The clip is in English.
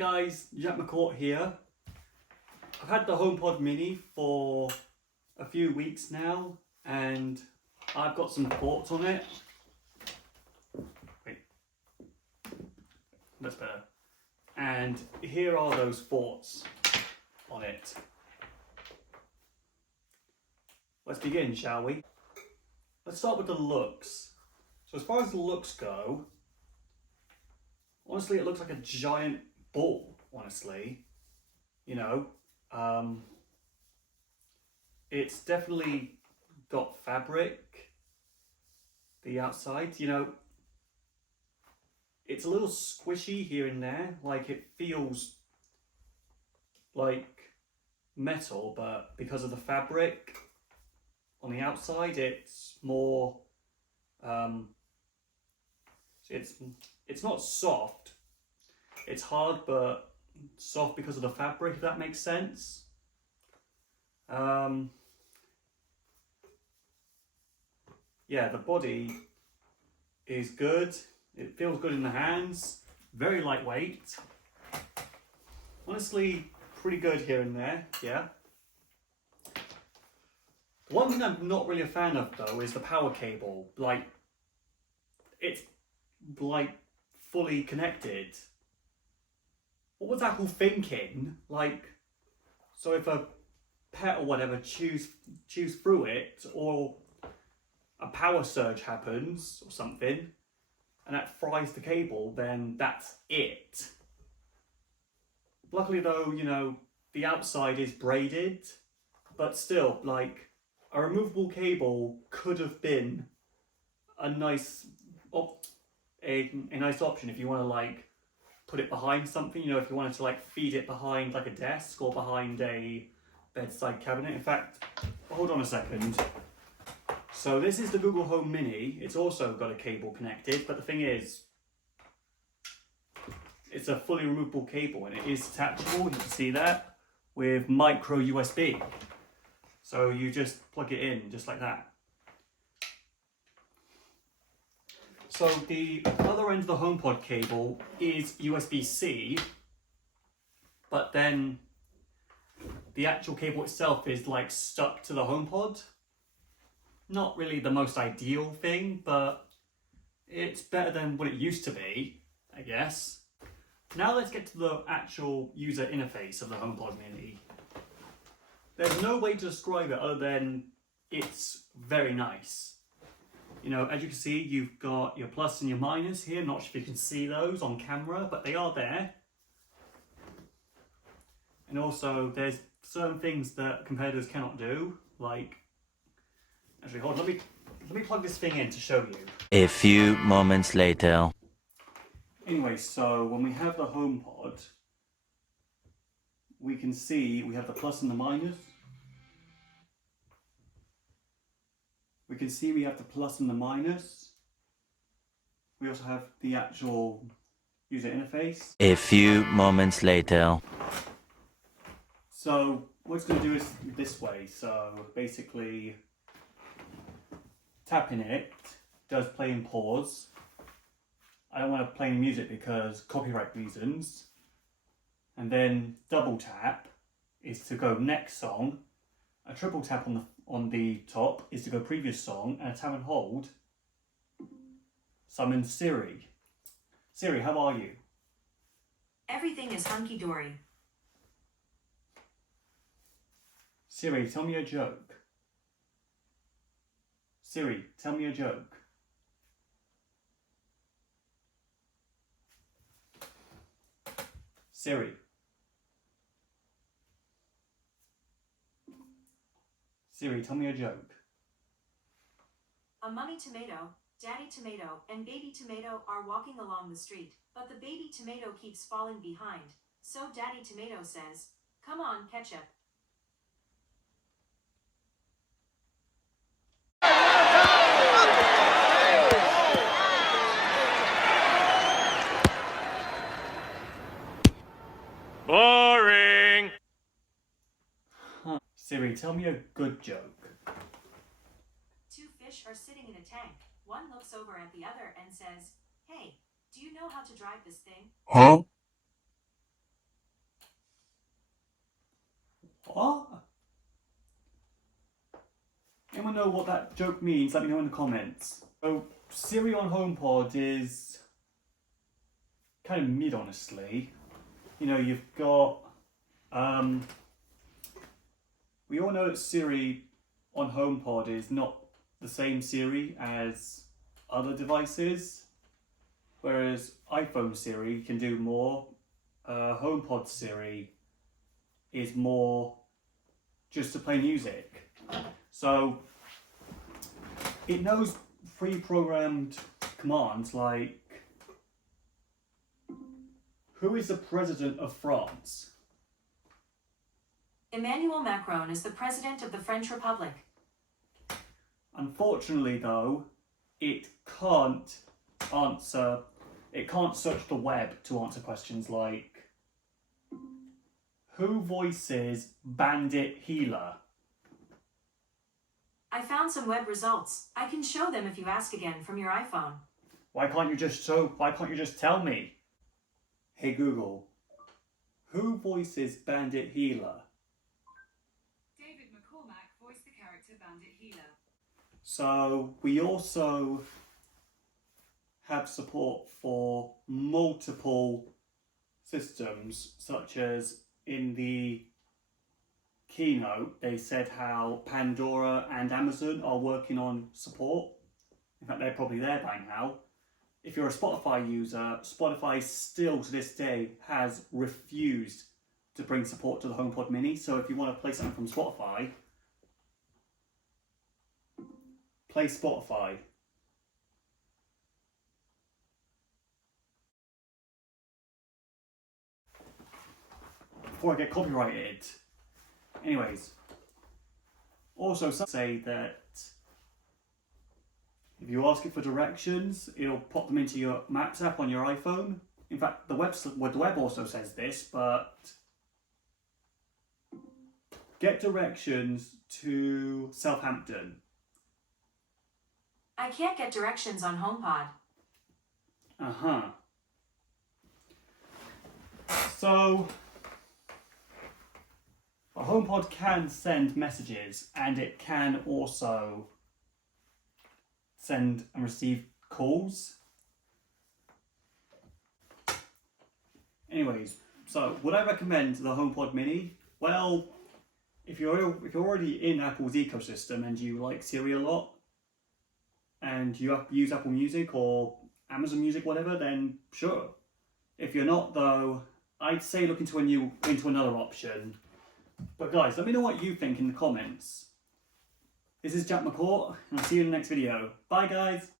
guys, Jack McCourt here. I've had the HomePod Mini for a few weeks now and I've got some thoughts on it. Wait, that's better. And here are those thoughts on it. Let's begin, shall we? Let's start with the looks. So as far as the looks go, honestly, it looks like a giant ball, honestly. You know, it's definitely got fabric, the outside, you know, it's a little squishy here and there, like it feels like metal, but because of the fabric on the outside, it's more, it's not soft, it's hard, but soft because of the fabric, if that makes sense. Yeah, the body is good. It feels good in the hands. Very lightweight. Honestly, pretty good here and there, yeah. One thing I'm not really a fan of though is the power cable. Like, it's like fully connected. What was Apple thinking? Like, so if a pet or whatever chews through it, or a power surge happens or something, and that fries the cable, then that's it. Luckily though, you know, the outside is braided, but still, like, a removable cable could have been a nice option if you want to, like, put it behind something, you know, if you wanted to, like, feed it behind, like, a desk or behind a bedside cabinet. In fact, hold on a second. So this is the Google Home Mini. It's also got a cable connected, but the thing is, it's a fully removable cable and it is detachable, you can see that, with micro USB. So you just plug it in, just like that. So the other end of the HomePod cable is USB-C, but then the actual cable itself is like stuck to the HomePod. Not really the most ideal thing, but it's better than what it used to be, I guess. Now let's get to the actual user interface of the HomePod Mini. There's no way to describe it other than it's very nice. You know, as you can see, you've got your plus and your minus here. Not sure if you can see those on camera, but they are there. And also, there's certain things that competitors cannot do, like... Actually, hold on, let me plug this thing in to show you. A few moments later. Anyway, so when we have the HomePod, we can see we have the plus and the minus. We can see we have the plus and the minus. We also have the actual user interface. A few moments later. So what it's going to do is this way. So basically, tapping it does play and pause. I don't want to play any music because copyright reasons. And then double tap is to go next song. A triple tap on the top is to go previous song, and a tap and hold summons Siri. Siri, how are you? Everything is hunky-dory. Siri, tell me a joke. Siri, tell me a joke. Siri. Siri, tell me a joke. A mummy tomato, daddy tomato, and baby tomato are walking along the street, but the baby tomato keeps falling behind. So daddy tomato says, "Come on, ketchup." Boring! Siri, tell me a good joke. Two fish are sitting in a tank. One looks over at the other and says, "Hey, do you know how to drive this thing?" Huh? What? Anyone know what that joke means? Let me know in the comments. So, Siri on HomePod is kind of mid, honestly. You know, you've got... we all know that Siri on HomePod is not the same Siri as other devices. Whereas iPhone Siri can do more. HomePod Siri is more just to play music. So it knows pre-programmed commands like, who is the president of France? Emmanuel Macron is the president of the French Republic. Unfortunately though, it can't search the web to answer questions like, who voices Bandit Healer? I found some web results. I can show them if you ask again from your iPhone. Why can't you just tell me? Hey Google, who voices Bandit Healer? David McCormack voiced the character Bandit Healer. So we also have support for multiple systems, such as in the keynote they said how Pandora and Amazon are working on support. In fact, they're probably there by now. If you're a Spotify user, Spotify still to this day has refused to bring support to the HomePod Mini. So if you want to play something from Spotify, play Spotify. Before I get copyrighted. Anyways, also some say that if you ask it for directions, it'll pop them into your Maps app on your iPhone. In fact, the web also says this, but get directions to Southampton. I can't get directions on HomePod. Uh-huh. So, a HomePod can send messages, and it can also send and receive calls. Anyways, so would I recommend the HomePod Mini? Well, if you're already in Apple's ecosystem and you like Siri a lot, and you use Apple Music or Amazon Music, whatever, then sure. If you're not though, I'd say look into another option. But guys, let me know what you think in the comments. This is Jack McCourt, and I'll see you in the next video. Bye guys!